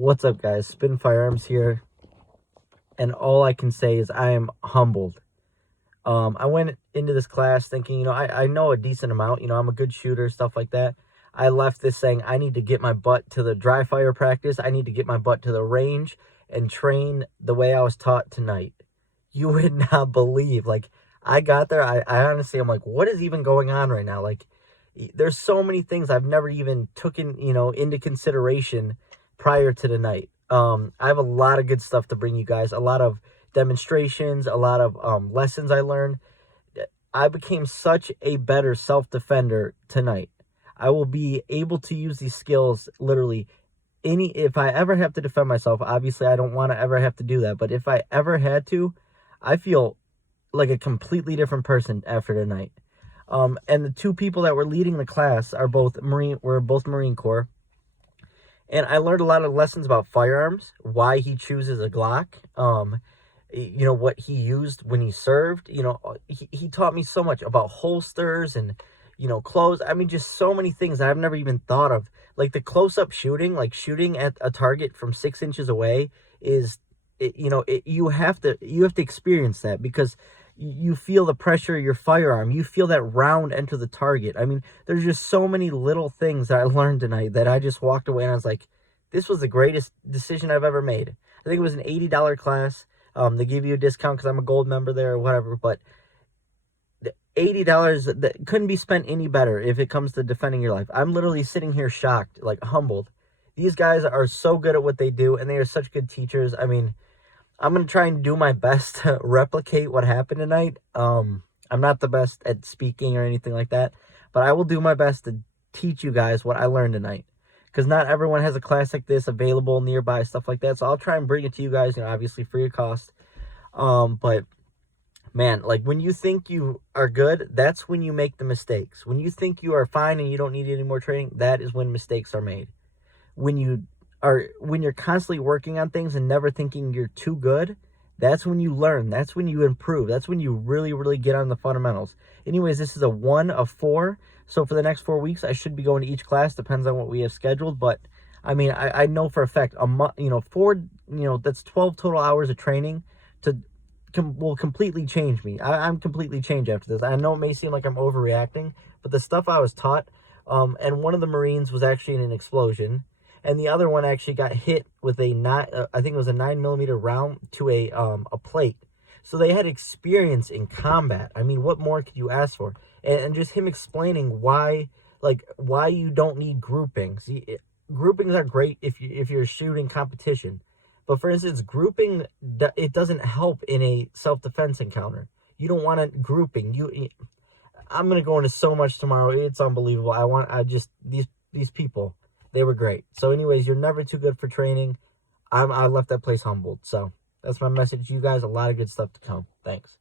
What's up, guys? Spin Firearms here, and all I can say is I am humbled. I went into this class thinking, I know a decent amount. I'm a good shooter, stuff like that. I left this saying I need to get my butt to the dry fire practice. I need to get my butt to the range and train the way I was taught tonight. You would not believe. I got there. I honestly, I'm like, what is even going on right now? There's so many things I've never even taken, into consideration prior to the night. I have a lot of good stuff to bring you guys, a lot of demonstrations, a lot of lessons I learned. I became such a better self-defender tonight. I will be able to use these skills literally if I ever have to defend myself. Obviously, I don't want to ever have to do that, but if I ever had to, I feel like a completely different person after tonight. And the two people that were leading the class are both Marine Corps. And I learned a lot of lessons about firearms, why he chooses a Glock, what he used when he served. He taught me so much about holsters and, clothes. I mean, just so many things that I've never even thought of. Like the close-up shooting, like shooting at a target from 6 inches away you have to experience that, because you feel the pressure of your firearm. You feel that round enter the target. I mean, there's just so many little things that I learned tonight that I just walked away and I was like, this was the greatest decision I've ever made. I think it was an $80 class. They give you a discount because I'm a gold member there or whatever, but the $80 that couldn't be spent any better if it comes to defending your life. I'm literally sitting here shocked, like humbled. These guys are so good at what they do, and they are such good teachers. I mean, I'm going to try and do my best to replicate what happened tonight. I'm not the best at speaking or anything like that, but I will do my best to teach you guys what I learned tonight, because not everyone has a class like this available nearby, stuff like that. So I'll try and bring it to you guys, obviously free of cost. But man, like when you think you are good, that's when you make the mistakes. When you think you are fine and you don't need any more training, that is when mistakes are made. When you're constantly working on things and never thinking you're too good, that's when you learn. That's when you improve. That's when you really, really get on the fundamentals. Anyways, this is a 1 of 4. So for the next 4 weeks, I should be going to each class. Depends on what we have scheduled. But I mean, I know for a fact a month, that's 12 total hours of training will completely change me. I'm completely changed after this. I know it may seem like I'm overreacting, but the stuff I was taught, and one of the Marines was actually in an explosion, and the other one actually got hit with I think it was a 9mm round to a plate. So they had experience in combat. I mean, what more could you ask for? And just him explaining why you don't need groupings. Groupings are great if you're shooting competition. But for instance, grouping, it doesn't help in a self-defense encounter. You don't want a grouping. I'm going to go into so much tomorrow. It's unbelievable. These people, they were great. So anyways, you're never too good for training. I left that place humbled. So that's my message to you guys. A lot of good stuff to come. Thanks.